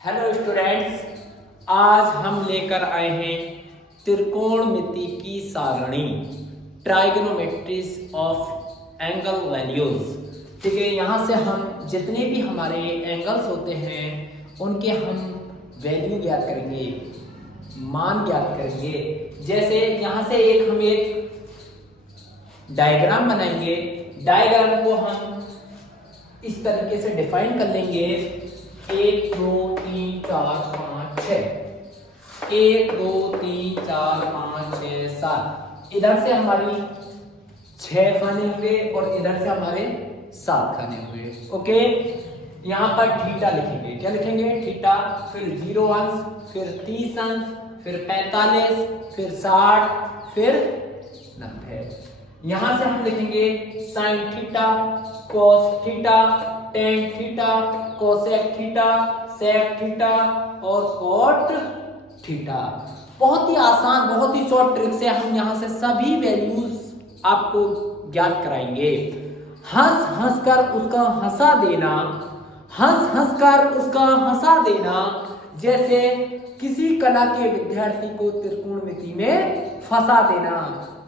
Hello students, आज हम लेकर आए हैं त्रिकोणमिति की सारणी ट्राइगोनोमेट्रीज ऑफ एंगल वैल्यूज। ठीक है, यहाँ से हम जितने भी हमारे एंगल्स होते हैं उनके हम वैल्यू ज्ञात करेंगे, मान ज्ञात करेंगे। जैसे यहाँ से हम एक डायग्राम बनाएंगे। डायग्राम को हम इस तरीके से डिफाइन कर लेंगे, 1 2 3 4 5 6, 1 2 3 4 5 6 7। इधर से हमारी 6 खाने हुए और इधर से हमारे 7 खाने हुए। ओके, यहाँ पर थीटा लिखेंगे। क्या लिखेंगे? थीटा, फिर 0 अंश, फिर 30 अंश, फिर 45, फिर 60, फिर 90। यहां से हम लिखेंगे sine theta, cos theta, tan theta, cosec theta, sec theta और कॉट थीटा। बहुत ही आसान, बहुत ही शॉर्ट ट्रिक से हम यहां से सभी वैल्यूज आपको ज्ञात कराएंगे। हंस हंस कर उसका हंसा देना, हंस हंस कर उसका हंसा देना। जैसे किसी कला के विद्यार्थी को त्रिकोणमिति में फंसा देना।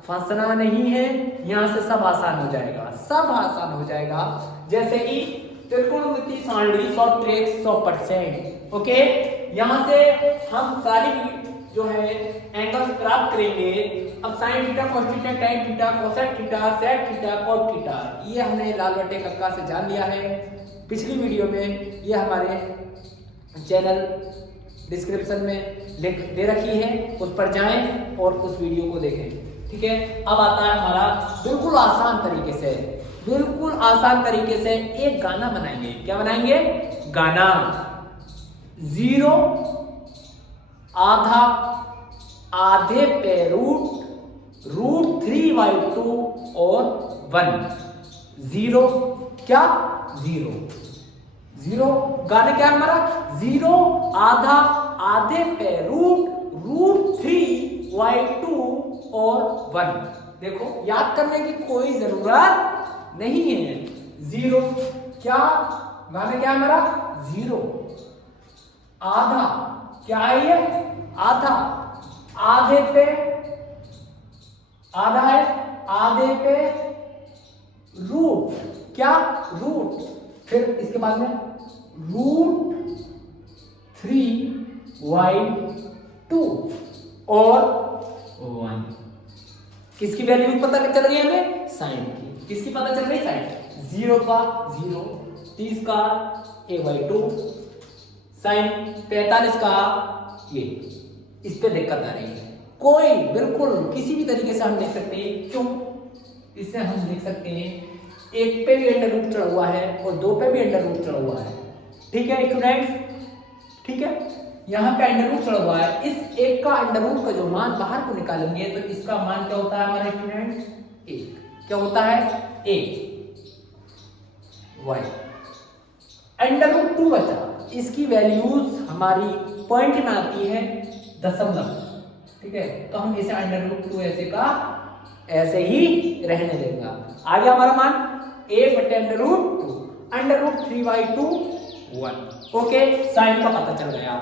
फंसना नहीं है, यहां से सब आसान हो जाएगा, सब आसान हो जाएगा। जैसे कि त्रिकोणमिति सारणी शॉर्ट ट्रिक 100%। ओके, यहां से हम सारी जो है एंगल्स प्राप्त करेंगे। अब sine theta, cos theta, tan theta, cosec theta, sec theta, cot theta, ये हमने लाल बटे कक्का से जान लिया है पिछली वीडियो में। ये हमारे चैनल डिस्क्रिप्शन में लिंक दे रखी है, उस पर जाएं और उस वीडियो को देखें। ठीक है, अब आता है हमारा बिल्कुल आसान तरीके से, बिल्कुल आसान तरीके से एक गाना बनाएंगे। क्या बनाएंगे? गाना। 0 आधा, आधे पे रूट 3/2 और 1। 0 क्या? 0 गाने क्या है हमारा? 0 आधा, आधे पे रूट 3/2 और 1। देखो, याद करने की कोई जरूरत नहीं है। 0 क्या? गाने क्या है हमारा? 0 आधा, क्या है ये? आधा, आधे पे, आधा है, आधे पे रूट, क्या? रूट, फिर इसके बाद में रूट 3/2 और 1। किसकी वैल्यू पता चल रही है हमें? साइन की। किसकी पता चल रही है? साइन। 0 का 0, 30 का 1/2, साइन 45 का ये। इस पे दिक्कत आ रही है कोई? बिल्कुल किसी भी तरीके से हम देख सकते हैं। क्यों? इससे हम देख सकते हैं एक पे भी अंडर रूट चढ़ा हुआ है और 2 पे भी अंडर रूट चढ़ा हुआ है। ठीक है स्टूडेंट्स, ठीक है, यहाँ पे अंडर रूट चढ़ा हुआ है। इस एक का अंडर रूट का जो मान बाहर को निकालेंगे तो इसका मान क्या होता है हमारे स्टूडेंट्स? 1। क्या होता है? 1 y। अंडर रूट 2 बचा, इसकी वैल्यूज हमारी पॉइंट में आती है दशमलव। ठीक है, तो हम इसे अंडर रूट 2 ऐसे का ऐसे ही रहने देंगे। आ गया हमारा मान 1/√2, अंडर रूट 3/2 1। ओके, साइन का पता चल गया।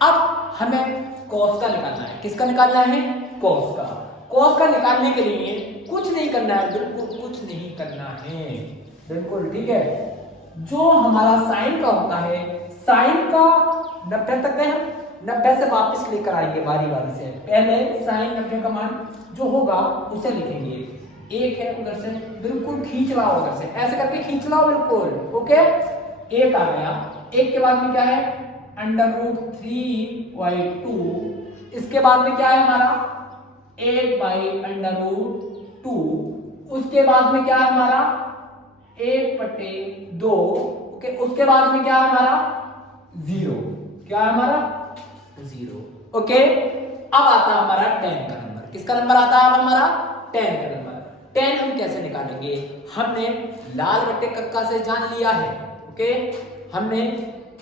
अब हमें कॉस का निकालना है। किसका निकालना है? कॉस का। कॉस का निकालने के लिए कुछ नहीं करना है, बिल्कुल कुछ नहीं करना है, बिल्कुल। ठीक है, जो हमारा साइन का होता है, साइन का 90 तक है, 90 से वापस लेकर आएंगे बारी बारी से। पहले साइन 90 का मान जो होगा उसे लिखेंगे। 1 है उधर से, बिल्कुल खींच लाओ, उधर से ऐसे करके खींच लाओ, बिल्कुल। ओके, 1 आ गया। 1 के बाद में क्या है? Under root 3/2। इसके बाद में क्या है हमारा? 1/√2। उसके बाद में क्या है हमारा? 1/2। ओके, उसके बाद में क्या है हमारा? 0। क्या है हमारा? 0। ओके, अब आता है हमारा 10 का नंबर। किसका नंबर आता है अब हमारा? 10 का नंबर। 10 हम कैसे निकालेंगे? हमने लाल बट्टे कक्का से जान लिया है। ओके, हमने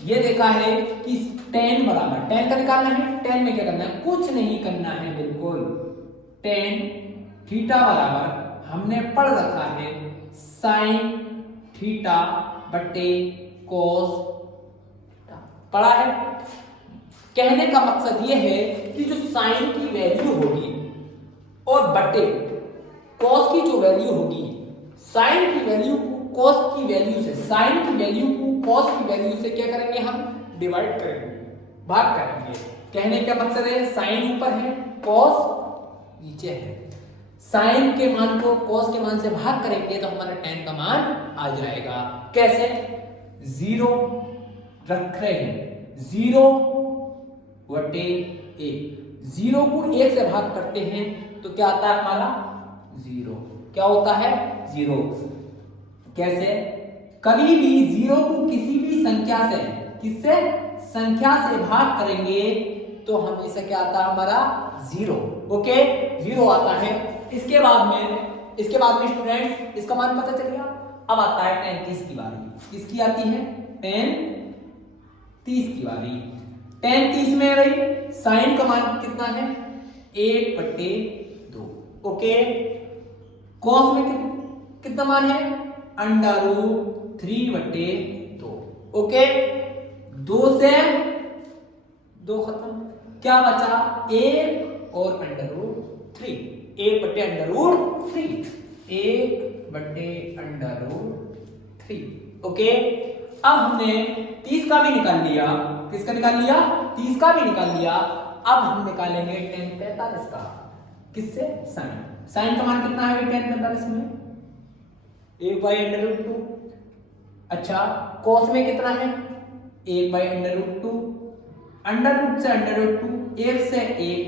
ये देखा है कि 10 बराबर 10 का निकालना है। 10 में क्या करना है? कुछ नहीं करना है, बिल्कुल। 10 थीटा बराबर हमने पढ़ रखा है साइन थीटा बट्टे कोस पढ़ा है। कहने का मकसद ये है कि जो साइन की वैल्यू होगी और बटे कॉस की जो वैल्यू होगी, साइन की वैल्यू को कॉस की वैल्यू से, साइन की वैल्यू को कॉस की वैल्यू से क्या करेंगे हम, डिवाइड करेंगे, भाग करेंगे। कहने का मकसद है साइन ऊपर है, कॉस नीचे है, साइन के मान को कॉस के मान से भाग करेंगे तो हमारा tan का मान आ जाएगा। कैसे, 0 रख रहे हैं, 0 बटे 1, 0 को 1 से भाग करते हैं तो क्या आता है हमारा 0, क्या होता है 0। कैसे, कभी भी 0 को किसी भी संख्या से, किससे, संख्या से भाग करेंगे तो हमेशा क्या आता है हमारा 0, ओके 0 आता है। इसके बाद में स्टूडेंट इसका मान पता चल गया। अब आता है tan 30 की बारी, किसकी आती है, tan 30 की बारी। tan 30 में भाई साइन का मान कितना है, 1/2, ओके। कॉस में कितना मान है, √3/2, ओके। 2 से 2 खत्म, क्या बचा, 1 और √3, 1/√3, 1/√3, ओके। अब हमने 30 का भी निकाल लिया, किसका निकाल लिया, 30 का भी निकाल लिया। अब हम निकालेंगे tan 45 का, किससे, साइन। साइन का मान कितना है tan 45 में, 1/√2। अच्छा, कॉस में कितना है, 1/√2, अंडर रूट से √2, 1 से 1,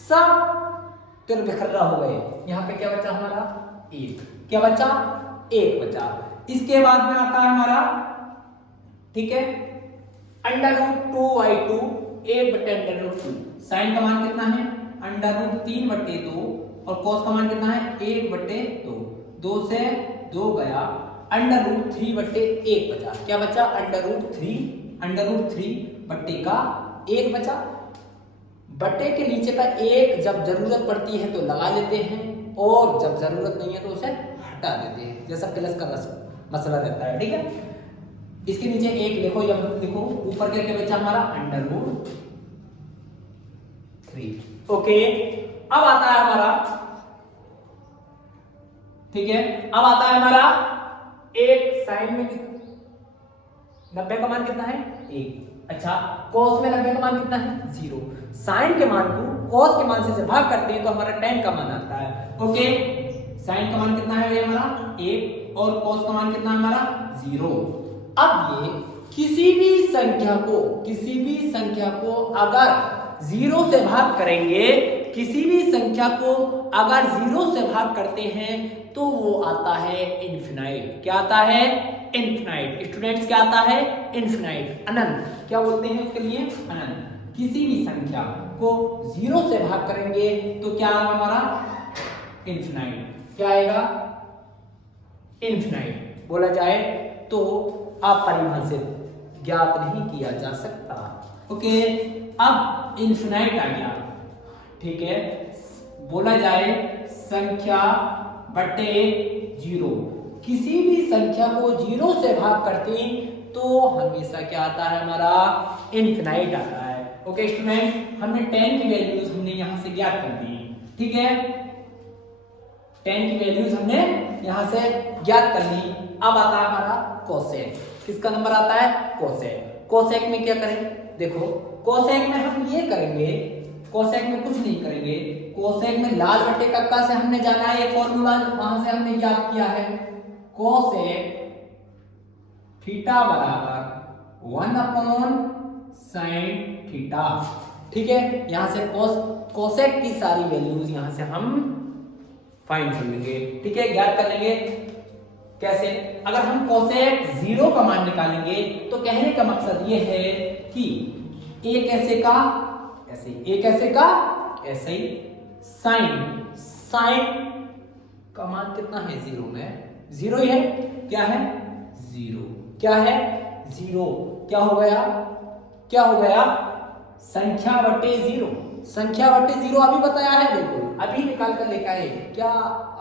सब तिर बिखर्रा हो गए। यहाँ पे क्या बचा हमारा, 1, क्या बचा, 1 बचा। इसके बाद में आता है हमारा, ठीक है, √2/2, 1/√2। साइन का मान कितना है, √3/2 और कॉस का मान कितना है, 1/2, 2 से 2 गया, √3/1 बचा। क्या बचा, √3 बट्टे का 1 बचा। बट्टे के नीचे का 1 जब जरूरत पड़ती है तो लगा लेते हैं और जब जरूरत नहीं है तो उसे हटा देते हैं, जैसा प्लस का मसला रहता है, ठीक है। इसके नीचे 1 लिखो या मत लिखो, ऊपर क्या क्या बचा हमारा, √3, ओके। अब आता है हमारा, ठीक है, अब आता है हमारा एक साइन में 90 का मान कितना है, 1। अच्छा, cos में 90 का मान कितना है, 0। साइन के मान को cos के मान से भाग करते हैं तो हमारा tan का मान आता है, ओके। साइन का मान कितना है हमारा, 1 और cos का मान कितना है हमारा, 0। अब ये किसी भी संख्या को अगर 0 से भाग करेंगे, किसी भी संख्या को अगर 0 से भाग करते हैं तो वो आता है इनफिनाइट। क्या आता है, इनफिनाइट। स्टूडेंट्स क्या आता है, इनफिनाइट, अनंत। क्या बोलते हैं उसके लिए, अनंत। किसी भी संख्या को 0 से भाग करेंगे तो क्या आएगा हमारा, इनफिनाइट। क्या आएगा, इनफिनाइट बोला जाए तो अपरिभाषित, ज्ञात नहीं किया जा सकता, ओके। अब इनफिनाइट आ गया, ठीक है। बोला जाए संख्या बटे 0, किसी भी संख्या को 0 से भाग करते तो हमेशा क्या आता है हमारा, इनफिनाइट आता है, ओके स्टूडेंट। हमने tan की वैल्यूज हमने यहां से ज्ञात कर दी, ठीक है। tan की वैल्यूज हमने यहां से ज्ञात कर ली। अब आता है हमारा कोसेक। किसका नंबर आता है, कोसेक। कोसेक में क्या करें, देखो कोसेक में हम ये करेंगे, कोसेक में कुछ नहीं करेंगे। कोसेक में लाल बटे कक्का से हमने जाना है, ये फॉर्मूला वहां से हमने याद किया है। कोसेक थीटा बराबर 1/sin थीटा, ठीक है। यहां से कोसेक की सारी वैल्यूज यहां से हम फाइंड कर लेंगे, ठीक है, ज्ञात कर लेंगे। कैसे, अगर हम कोसेक 0 का मान निकालेंगे तो कहने का मकसद ये है कि एक ऐसे का ऐसे, एक ऐसे का ऐसे ही। साइन का मान कितना है, 0 में 0 ही है। क्या है, 0, क्या है, 0। क्या हो गया, क्या हो गया, संख्या बटे 0। संख्या बटे 0 अभी बताया है, बिल्कुल अभी निकाल कर लेकर आए। क्या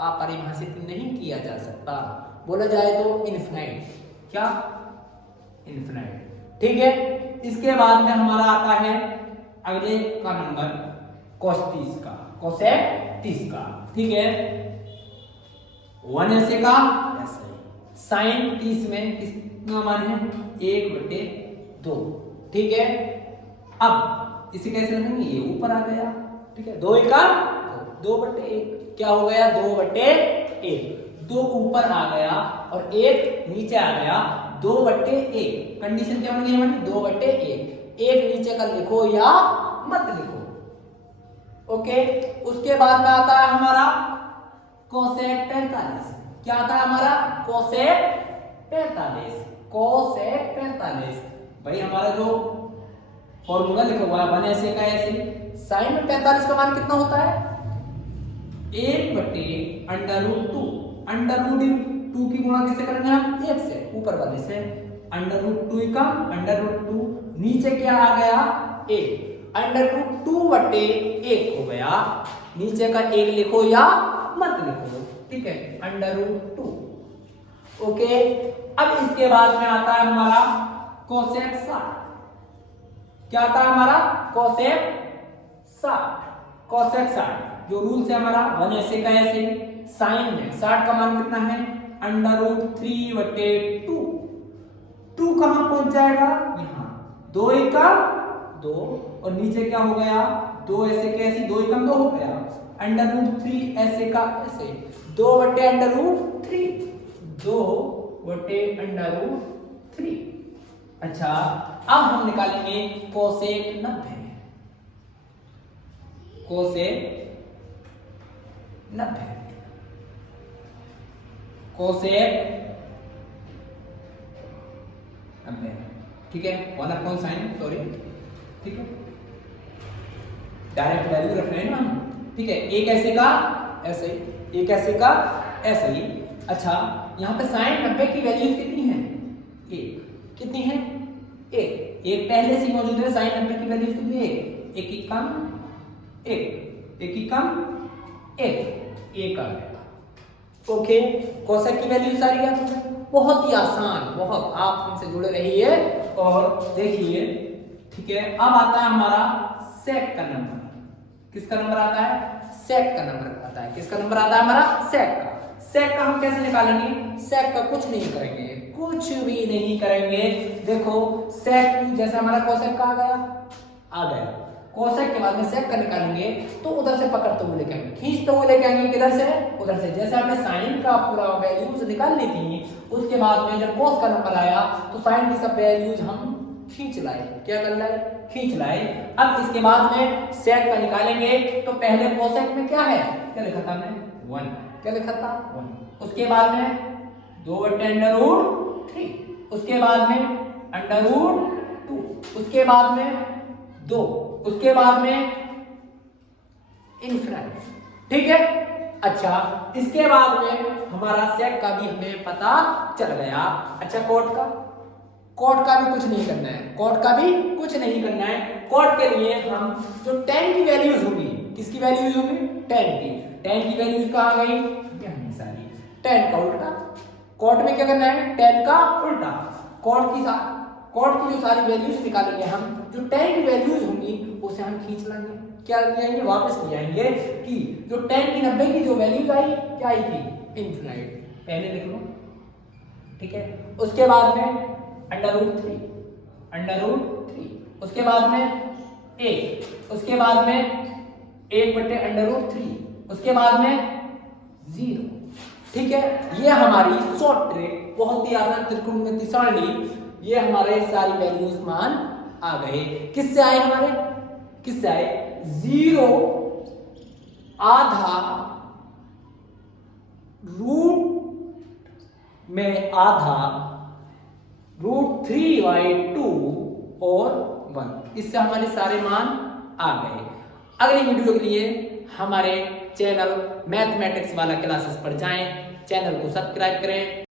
अपरिभाषित नहीं किया जा सकता, बोला जाए तो इनफिनाइट। क्या, इनफिनाइट, ठीक है। इसके बाद में हमारा आता है अगले का नंबर cos 30 का, कोसेक 30 का, ठीक है। 1 ऐसे का ऐसे, साइन 30 में कितना मान है 1/2, ठीक है। अब इसे कैसे लिखेंगे, ये ऊपर आ गया, ठीक है। 2 का 2/1 क्या हो गया 2/1, 2 ऊपर आ गया और 1 नीचे आ गया, 2/1। कंडीशन क्या बन गई हमारी 2/1, 1 नीचे का लिखो या मत लिखो, ओके। उसके बाद में आता है हमारा कोसेक 45। क्या आता है हमारा कोसेक 45, कोसेक 45। भाई हमारा जो फॉर्मूला लिखा हुआ है 1 ऐसे का ऐसे, साइन में 45 का मान कितना होता है 1/√2, √2 की गुणा किससे करेंगे हम 1 से, ऊपर वाले से, √2 का √2, नीचे क्या आ गया 1, √2/1 हो गया, नीचे का 1 लिखो या मत लिखो, ठीक है, √2, ओके। अब इसके बाद में आता है हमारा कोसेक 60। क्या आता है हमारा कोसेक 60, कोसेक 60 जो रूल से हमारा 1 ऐसे का ऐसे, साइन में 60 का मान कितना है √3/2, 2 कहां पहुंच जाएगा यहां, 2 का 2 और नीचे क्या हो गया 2 ऐसे का ऐसे, 2 एकम 2 हो गया, √3 ऐसे का ऐसे, 2/√3, 2/√3। अच्छा, अब हम निकालेंगे कोसेक 90, कोसेक 90, कोसेक 90, ठीक है। 1/sin, सॉरी, ठीक है, डायरेक्ट वैल्यू रख रहे हैं ना हम, ठीक है। 1 ऐसे का ऐसे, 1 ऐसे का ऐसे ही। अच्छा, यहाँ पे sin 90 की वैल्यूज कितनी है 1, कितनी है 1 पहले से मौजूद है, sin 90 की वैल्यूज कितनी है 1 की कम 1 की कम 1 आ गया, ओके। कोसेक की वैल्यू सारी क्या है, बहुत ही आसान, बहुत, आप हमसे जुड़े रहिए और देखिए, ठीक है। अब आता है हमारा सेक का नंबर, किसका नंबर आता है सेक का नंबर आता है, किसका नंबर आता है हमारा सेक का। सेक का हम कैसे निकालेंगे, सेक का कुछ नहीं करेंगे, कुछ भी नहीं करेंगे। देखो सेक जैसे हमारा कोसेक का आ गया, कोसेक के बाद में सेक का निकालेंगे तो उधर से पकड़ते हुए लेके आएंगे, खींचते हुए लेके आएंगे, किधर से उधर से। जैसे हमने साइन का पूरा वैल्यूज निकाल ली थी, उसके बाद में जब कोस का नंबर आया तो साइन की सब वैल्यूज हम खींच लाए, क्या कर लाए खींच लाए। अब इसके बाद में सेक का निकालेंगे तो पहले कोसेक में क्या है, क्या लिखा था हमने 1, क्या लिखा था 1, उसके बाद में 2/√3, उसके बाद में √2, उसके बाद में 2, उसके बाद में इनफिनिट, ठीक है। अच्छा, इसके बाद में हमारा सेक का भी हमें पता चल गया। अच्छा, कोट का भी कुछ नहीं करना है, कोट का भी कुछ नहीं करना है। कोट के लिए हम जो 10 की वैल्यूज होगी, किसकी वैल्यूज होगी 10 की वैल्यूज कहाँ आ गई सारी 10 का उल्टा। कोट में क्या करना है 10 का उल्टा, कोट की जो सारी वैल्यूज निकालेंगे हम, जो 10 की वैल्यूज होंगी उसे हम खींच लाएंगे, क्या ले आएंगे वापस ले आएंगे कि जो 10 की 90 की जो वैल्यूज आई क्या आई थी इनफिनिट, पहले लिख लो, ठीक है। उसके बाद में √3, उसके बाद में 1, उसके बाद में 1/√3, उसके बाद में 0, ठीक है। ये हमारी शॉर्ट ट्रिक, बहुत ही आसान त्रिकोणमिति सारणी, ये हमारे सारी वैल्यूज मान आ गए। किससे आए हमारे, किससे आए 0 आधा रूट में आधा √3/2 और 1, इससे हमारे सारे मान आ गए। अगली वीडियो के लिए हमारे चैनल मैथमेटिक्स वाला क्लासेस पर जाएं, चैनल को सब्सक्राइब करें।